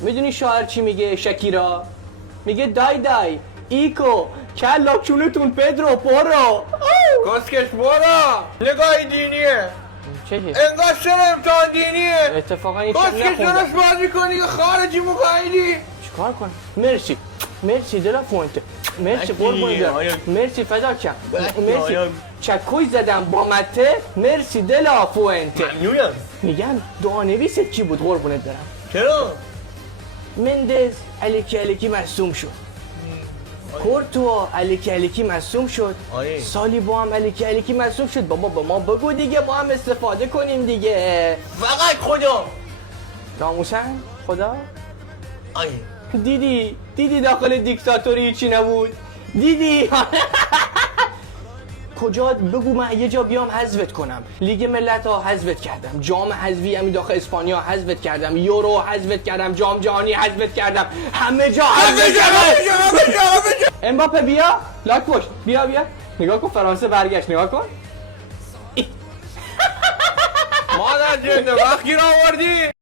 میدونی شاعر چی میگه؟ شکیرا میگه دای دای ایکو کلا کولتون پدرو پرو. کسکش برا نگاه دینیه چه انگار سر امتحان دینیه اتفاقا این کسکش درست بازی کنی که خارجی مقایدی چیکار کنم؟ مرسی مرسی دلا فونت مرسی قربون دارم مرسی فدا کم مرسی چکوی زدم با مته مرسی دلا فونت. ممنونم. میگم دعا نویست کی بود قربونت برم؟ چرا؟ مندز الکی مصدوم شد، کورتوا الکی مصدوم شد، آیه. سالی با هم الکی مصدوم شد. بابا به ما بگو دیگه ما هم استفاده کنیم دیگه. فقط خدا. ناموسن خدا. آیه. دیدی داخل دیکتاتوری چی نبود؟ دیدی؟ کجا بگو من یه جا بیام حذفت کنم. لیگ ملت ها حذفت کردم، جام حذفی همین داخل اسپانیا حذفت کردم، یورو حذفت کردم، جام جهانی حذفت کردم، همه جا حذفت کردم. امباپه بیا لاک پشت بیا نگاه کن فرانسه برگشت نگاه کن. مادر جنده وقتی را آوردی